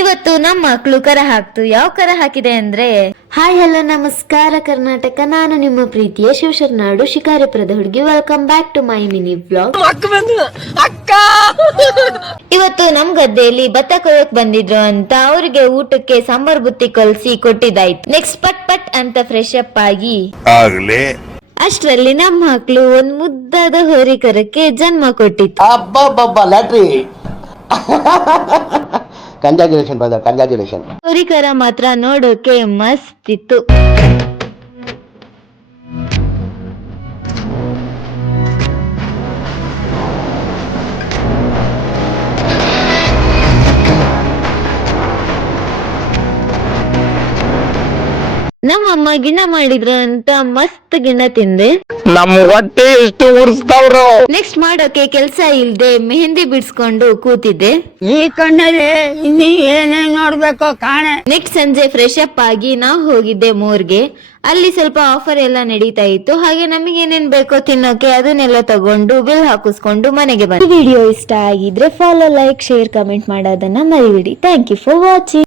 ಇವತ್ತು ನಮ್ಮ ಮಕ್ಕಳು ಕರ ಹಾಕ್ತು. ಯಾವ ಕರ ಹಾಕಿದೆ ಅಂದ್ರೆ, ಹಾಯ್ ಹಲೋ ನಮಸ್ಕಾರ ಕರ್ನಾಟಕ, ನಾನು ನಿಮ್ಮ ಪ್ರೀತಿಯ ಶಿವಶರಣಾಡು ಶಿಕಾರಿಪುರದ ಹುಡುಗಿ. Welcome back to my mini vlog. ಇವತ್ತು ನಮ್ ಗದ್ದೆಯಲ್ಲಿ ಭತ್ತ ಕೊಯ್ಯಕ್ ಬಂದಿದ್ರು ಅಂತ ಅವ್ರಿಗೆ ಊಟಕ್ಕೆ ಸಾಂಬಾರ್ ಬುತ್ತಿ ಕಲ್ಸಿ ಕೊಟ್ಟಿದ್ದಾಯ್ತು. ನೆಕ್ಸ್ಟ್ ಪಟ್ ಪಟ್ ಅಂತ ಫ್ರೆಶ್ ಅಪ್ ಆಗಿ ಅಷ್ಟರಲ್ಲಿ ನಮ್ಮ ಮಕ್ಕಳು ಒಂದ್ ಮುದ್ದಾದ ಹೋರಿಕರಕ್ಕೆ ಜನ್ಮ ಕೊಟ್ಟಿತ್ತು. Lottery congratulation brother, congratulation. ಹೋರಿಕರ ಮಾತ್ರ ನೋಡೋಕೆ ಮಸ್ತ್ ಇತ್ತು. ನಮ್ಮ ಅಮ್ಮ ಗಿಣ್ಣ ಮಾಡಿದ್ರು ಅಂತ ಮಸ್ತ್ ಗಿಣ್ಣ ತಿಂದೆ. ನಮ್ಮ ಹೊಟ್ಟೆ ಎಷ್ಟು ಉರ್ಸ್ತಾವ್ರು. ನೆಕ್ಸ್ಟ್ ಮಾಡೋಕೆ ಕೆಲ್ಸ ಇಲ್ದೆ ಮೆಹಂದಿ ಬಿಡ್ಸ್ಕೊಂಡು ಕೂತಿದ್ದೆ. ಈ ಕಣ್ಣಲ್ಲಿ ಇನ್ನೀ ಏನೇನ್ ನೋಡ್ಬೇಕೋ ಕಾಣೆ. ನೆಕ್ಸ್ಟ್ ಸಂಜೆ ಫ್ರೆಶ್ ಅಪ್ ಆಗಿ ನಾವು ಹೋಗಿದ್ದೆ ಮೋರ್ಗೆ. ಅಲ್ಲಿ ಸ್ವಲ್ಪ ಆಫರ್ ಎಲ್ಲ ನಡೀತಾ ಇತ್ತು. ಹಾಗೆ ನಮಗೆ ಏನೇನ್ ಬೇಕೋ ತಿನ್ನೋಕೆ ಅದನ್ನೆಲ್ಲ ತಗೊಂಡು ಬಿಲ್ ಹಾಕಿಸ್ಕೊಂಡು ಮನೆಗೆ ಬಂದೆ. ವಿಡಿಯೋ ಇಷ್ಟ ಆಗಿದ್ರೆ ಫಾಲೋ, ಲೈಕ್, ಶೇರ್, ಕಮೆಂಟ್ ಮಾಡೋದನ್ನ ಮರಿಬೇಡಿ. Thank you for watching.